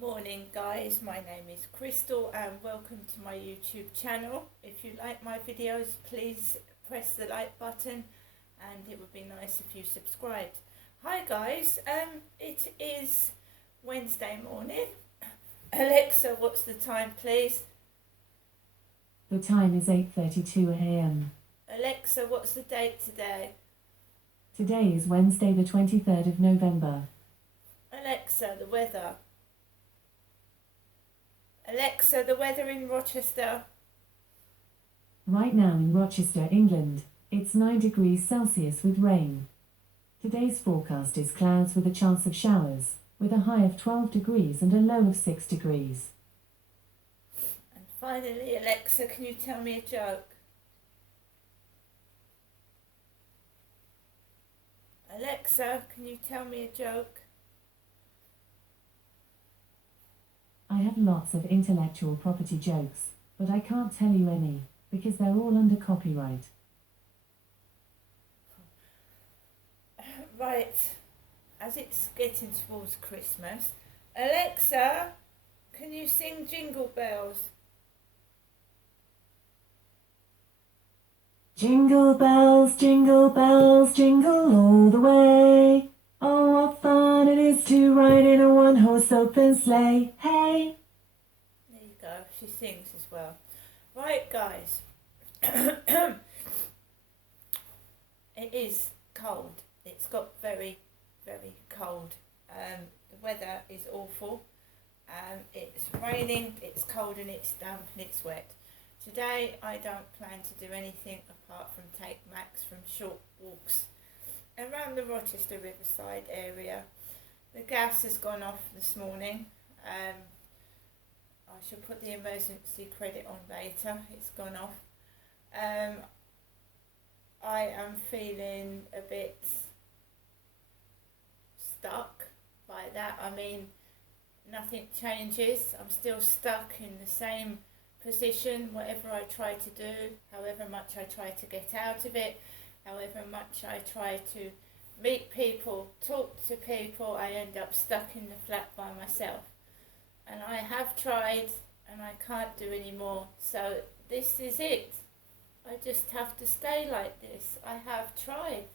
Morning guys, my name is Crystal and welcome to my YouTube channel. If you like my videos, please press the like button and it would be nice if you subscribed. Hi guys, it is Wednesday morning. Alexa, what's the time please? The time is 8:32 a.m. Alexa, what's the date today? Today is Wednesday the 23rd of November. Alexa, the weather. Alexa, the weather in Rochester. Right now in Rochester, England, it's 9 degrees Celsius with rain. Today's forecast is clouds with a chance of showers, with a high of 12 degrees and a low of 6 degrees. And finally, Alexa, can you tell me a joke? Alexa, can you tell me a joke? I have lots of intellectual property jokes, but I can't tell you any, because they're all under copyright. Right, as it's getting towards Christmas, Alexa, can you sing Jingle Bells? Jingle bells, jingle all the way. Oh, what fun it is to ride in a one-horse open sleigh. Hey! There you go, she sings as well. Right, guys. It is cold. It's got very, very cold. The weather is awful. It's raining, it's cold and it's damp and it's wet. Today I don't plan to do anything apart from take Max from short walks around the Rochester Riverside area. The gas has gone off this morning. I shall put the emergency credit on later. It's gone off. I am feeling a bit stuck by that. I mean, nothing changes. I'm still stuck in the same position, whatever I try to do, however much I try to get out of it, however much I try to meet people, talk to people, I end up stuck in the flat by myself. And I have tried and I can't do any more. So this is it. I just have to stay like this. I have tried.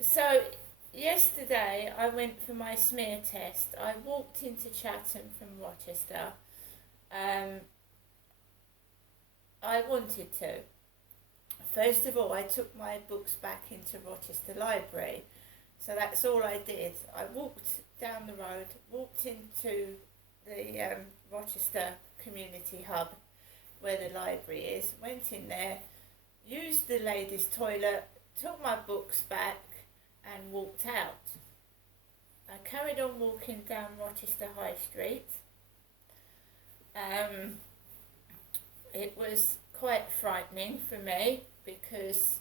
So yesterday I went for my smear test. I walked into Chatham from Rochester. I wanted to. First of all, I took my books back into Rochester Library. So that's all I did. I walked down the road, walked into the Rochester Community Hub where the library is, went in there, used the ladies' toilet, took my books back and walked out. I carried on walking down Rochester High Street. It was quite frightening for me because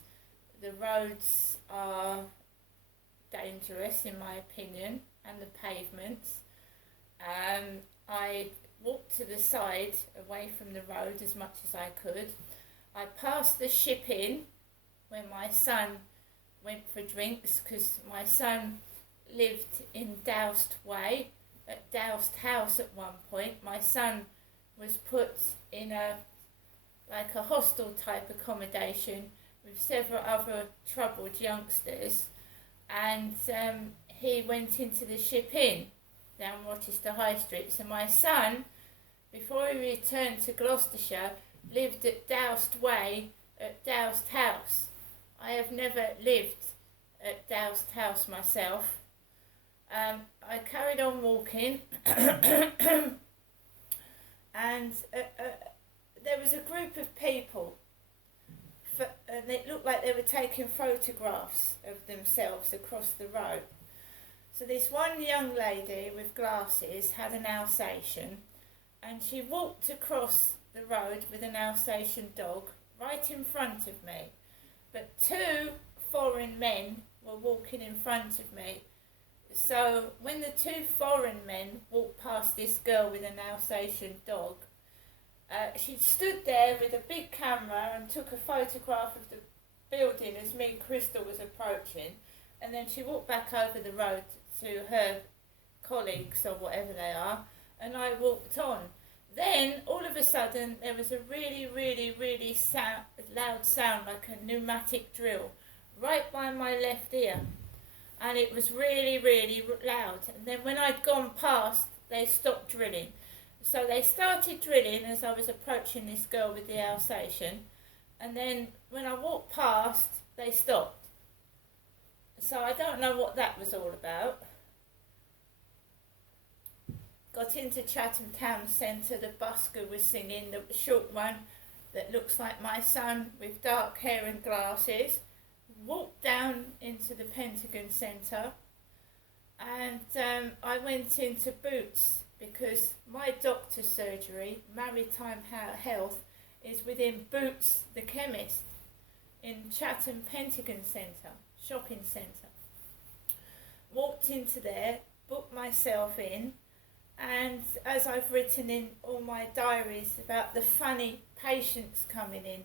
the roads are dangerous in my opinion and the pavements. I walked to the side away from the road as much as I could. I passed the Ship Inn when my son went for drinks because my son lived in Doust Way, at Doust House at one point. My son was put in a hostel type accommodation with several other troubled youngsters, and he went into the Ship Inn down Rochester High Street. So my son, before he returned to Gloucestershire, lived at Doust Way at Doust House. I have never lived at Doust House myself. I carried on walking and there was a group of people and it looked like they were taking photographs of themselves across the road. So this one young lady with glasses had an Alsatian and she walked across the road with an Alsatian dog right in front of me. But two foreign men were walking in front of me. So when the two foreign men walked past this girl with an Alsatian dog, she stood there with a big camera and took a photograph of the building as me and Crystal was approaching, and then she walked back over the road to her colleagues or whatever they are, and I walked on. Then, all of a sudden, there was a really, really, really loud sound, like a pneumatic drill, right by my left ear. And it was really, really loud. And then when I'd gone past, they stopped drilling. So they started drilling as I was approaching this girl with the Alsatian. And then when I walked past, they stopped. So I don't know what that was all about. Got into Chatham Town Centre, the busker was singing, the short one that looks like my son with dark hair and glasses. Walked down into the Pentagon Centre, and I went into Boots because my doctor's surgery, Maritime Health, is within Boots the chemist in Chatham Pentagon Centre, shopping centre. Walked into there, booked myself in, and as I've written in all my diaries about the funny patients coming in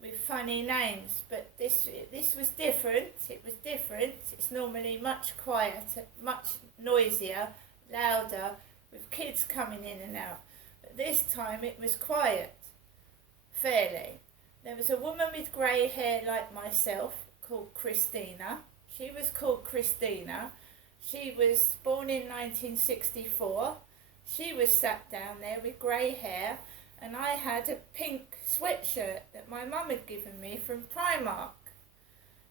with funny names, but this was different. It was different. It's normally much quieter, much noisier, louder, with kids coming in and out. But this time it was quiet, fairly. There was a woman with grey hair like myself called Christina. She was called Christina. She was born in 1964. She was sat down there with grey hair, and I had a pink sweatshirt that my mum had given me from Primark.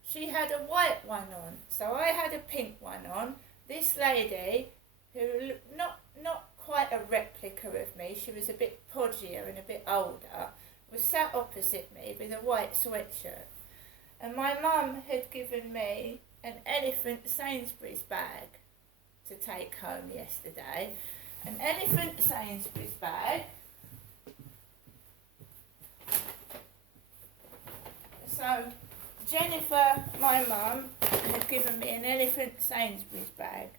She had a white one on, so I had a pink one on. This lady, who not quite a replica of me, she was a bit podgier and a bit older, was sat opposite me with a white sweatshirt. And my mum had given me an Elephant Sainsbury's bag to take home yesterday. An Elephant Sainsbury's bag. So Jennifer, my mum, had given me an Elephant Sainsbury's bag.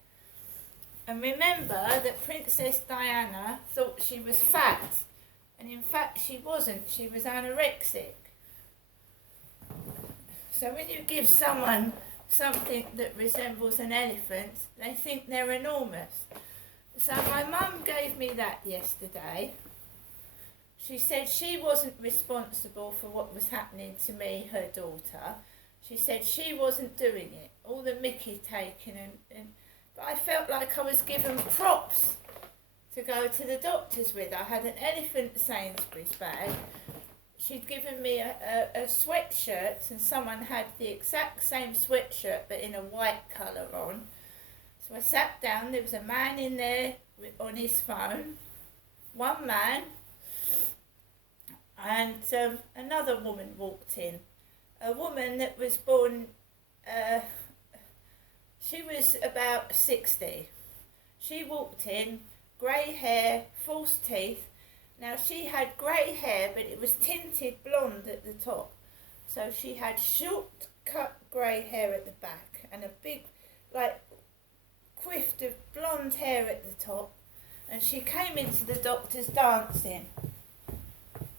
And remember that Princess Diana thought she was fat, and in fact she wasn't. She was anorexic. So when you give someone something that resembles an elephant, they think they're enormous. So my mum gave me that yesterday. She said she wasn't responsible for what was happening to me, her daughter. She said she wasn't doing it, all the mickey taking, but I felt like I was given props to go to the doctors with. I had an Elephant Sainsbury's bag. She'd given me a sweatshirt, and someone had the exact same sweatshirt but in a white colour on. So I sat down, there was a man in there on his phone, one man, and another woman walked in. A woman that was born, she was about 60. She walked in, grey hair, false teeth. Now she had grey hair, but it was tinted blonde at the top. So she had short cut grey hair at the back and a big, like, quift of blonde hair at the top. And she came into the doctor's dancing,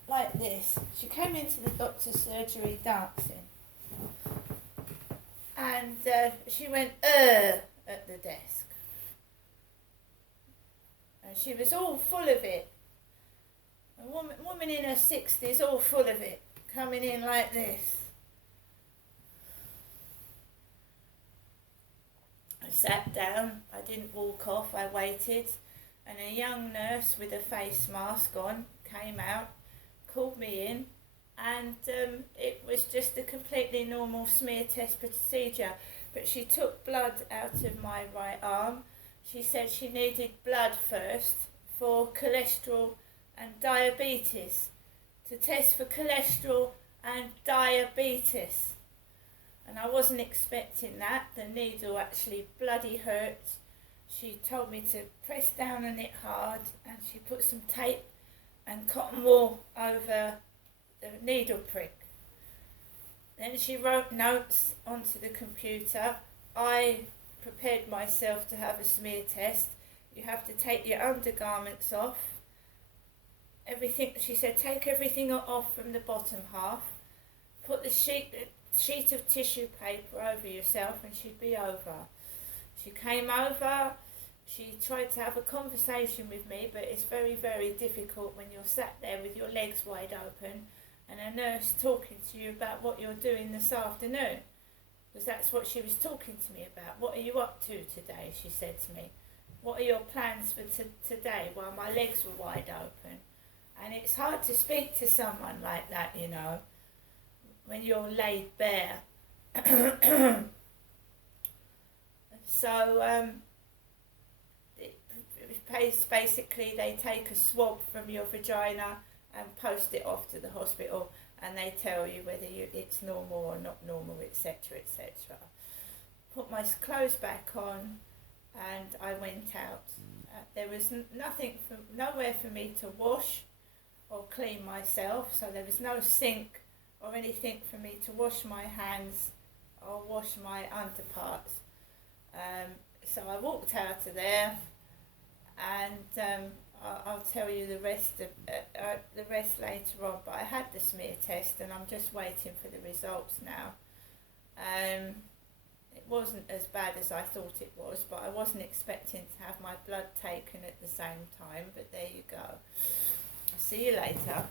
like this. She came into the doctor's surgery dancing. And she went, at the desk. And she was all full of it. A woman in her 60s, all full of it, coming in like this. I sat down, I didn't walk off, I waited, and a young nurse with a face mask on came out, called me in, and it was just a completely normal smear test procedure, but she took blood out of my right arm. She said she needed blood first for cholesterol and diabetes, to test for cholesterol and diabetes. And I wasn't expecting that. The needle actually bloody hurt. She told me to press down on it hard, and she put some tape and cotton wool over the needle prick. Then she wrote notes onto the computer. I prepared myself to have a smear test. You have to take your undergarments off. Everything, she said, take everything off from the bottom half. Put the sheet of tissue paper over yourself, and she'd be over. She came over. She tried to have a conversation with me, but it's very, very difficult when you're sat there with your legs wide open and a nurse talking to you about what you're doing this afternoon. Because that's what she was talking to me about. What are you up to today, she said to me. What are your plans for today? While my legs were wide open. And it's hard to speak to someone like that, you know, when you're laid bare. So, basically they take a swab from your vagina and post it off to the hospital, and they tell you whether it's normal or not normal, etc., etc. Put my clothes back on and I went out. There was nowhere for me to wash or clean myself, so there was no sink or anything for me to wash my hands or wash my underparts. So I walked out of there, and I'll tell you the rest later on. But I had the smear test, and I'm just waiting for the results now. It wasn't as bad as I thought it was, but I wasn't expecting to have my blood taken at the same time. But there you go. I'll see you later.